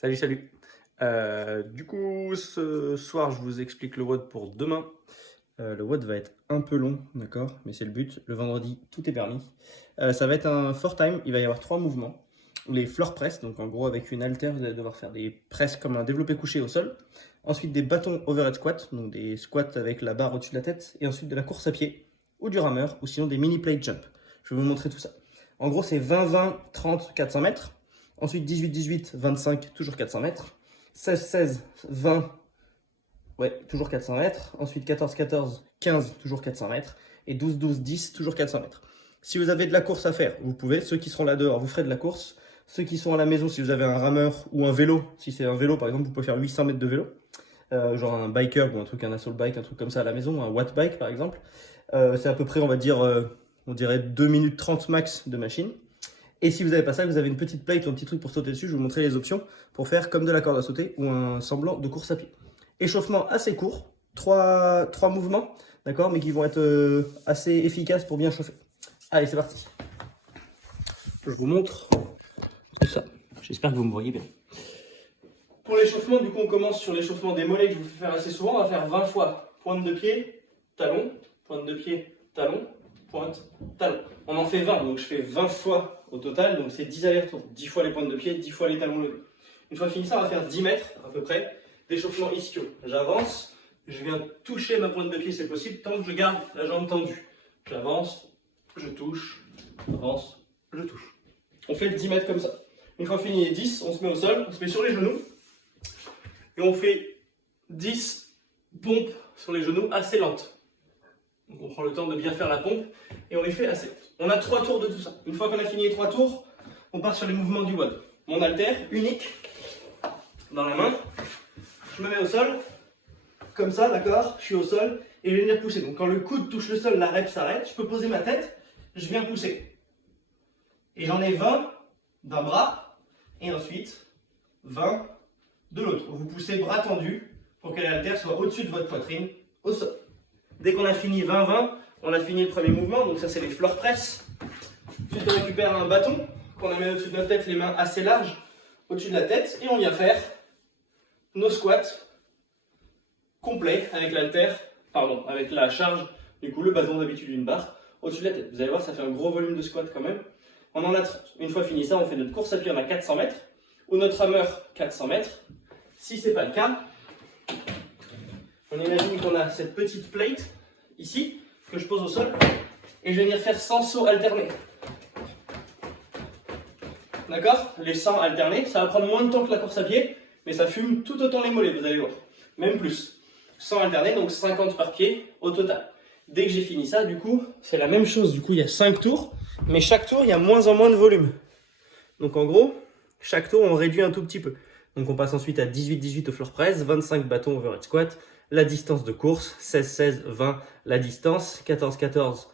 Salut, salut. Du coup, ce soir, je vous explique le WOD pour demain. Le WOD va être un peu long, d'accord, mais c'est le but. Le vendredi, tout est permis. Ça va être un four time. Il va y avoir 3 mouvements. Les floor press, donc en gros, avec une haltère, vous allez devoir faire des presses comme un développé couché au sol. Ensuite, des bâtons overhead squat, donc des squats avec la barre au-dessus de la tête. Et ensuite, de la course à pied ou du rameur, ou sinon des mini plate jump. Je vais vous montrer tout ça. En gros, c'est 20-20, 30, 400 mètres. Ensuite, 18-18, 25, toujours 400 mètres. 16-16, 20, ouais, toujours 400 mètres. Ensuite, 14-14, 15, toujours 400 mètres. Et 12-12, 10, toujours 400 mètres. Si vous avez de la course à faire, vous pouvez. Ceux qui seront là dehors, vous ferez de la course. Ceux qui sont à la maison, si vous avez un rameur ou un vélo, si c'est un vélo par exemple, vous pouvez faire 800 mètres de vélo. Genre un biker ou un truc, un assault bike, un truc comme ça à la maison, un watt bike par exemple. C'est à peu près, on va dire, on dirait 2 minutes 30 max de machine. Et si vous n'avez pas ça, vous avez une petite plate ou un petit truc pour sauter dessus. Je vais vous montrer les options pour faire comme de la corde à sauter ou un semblant de course à pied. Échauffement assez court, 3 mouvements, d'accord, mais qui vont être assez efficaces pour bien chauffer. Allez, c'est parti. Je vous montre tout ça. J'espère que vous me voyez bien. Pour l'échauffement, du coup, on commence sur l'échauffement des mollets que je vous fais faire assez souvent. On va faire 20 fois pointe de pied, talon, pointe de pied, talon, pointe, talon. On en fait 20, donc je fais 20 fois au total, donc c'est 10 allers-retours, 10 fois les pointes de pied, 10 fois les talons levés. Une fois fini ça, on va faire 10 mètres à peu près d'échauffement ischio. J'avance, je viens toucher ma pointe de pied, c'est possible, tant que je garde la jambe tendue. J'avance, je touche, j'avance, je touche. On fait 10 mètres comme ça. Une fois fini les 10, on se met au sol, on se met sur les genoux, et on fait 10 pompes sur les genoux assez lentes. Donc on prend le temps de bien faire la pompe et on les fait assez lentes. On a 3 tours de tout ça. Une fois qu'on a fini les 3 tours, on part sur les mouvements du WOD. Mon haltère unique dans la main, je me mets au sol, comme ça, d'accord, je suis au sol et je vais venir pousser. Donc quand le coude touche le sol, la rep s'arrête, je peux poser ma tête, je viens pousser. Et j'en ai 20 d'un bras et ensuite 20 de l'autre. Vous poussez bras tendu pour que l'haltère soit au-dessus de votre poitrine, au sol. Dès qu'on a fini 20-20, on a fini le premier mouvement, donc ça c'est les floor press. Ensuite on récupère un bâton qu'on amène au-dessus de notre tête, les mains assez larges au-dessus de la tête, et on vient faire nos squats complets avec l'haltère, pardon, avec la charge, du coup le bâton d'habitude d'une barre, au-dessus de la tête. Vous allez voir, ça fait un gros volume de squat quand même. On en a 30. Une fois fini ça, on fait notre course à pied, on a 400 mètres, ou notre rameur 400 mètres. Si ce n'est pas le cas, on imagine qu'on a cette petite plate ici, que je pose au sol, et je vais venir faire 100 sauts alternés. D'accord? Les 100 alternés, ça va prendre moins de temps que la course à pied, mais ça fume tout autant les mollets, vous allez voir. Même plus. 100 alternés, donc 50 par pied au total. Dès que j'ai fini ça, du coup, c'est la même chose. Du coup, il y a 5 tours, mais chaque tour, il y a moins en moins de volume. Donc en gros, chaque tour, on réduit un tout petit peu. Donc on passe ensuite à 18-18 au floor press, 25 bâtons overhead squat, la distance de course, 16-16, 20 la distance, 14-14,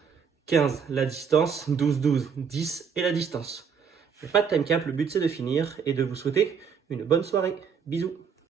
15 la distance, 12-12, 10 et la distance. Pas de time cap, le but c'est de finir et de vous souhaiter une bonne soirée. Bisous.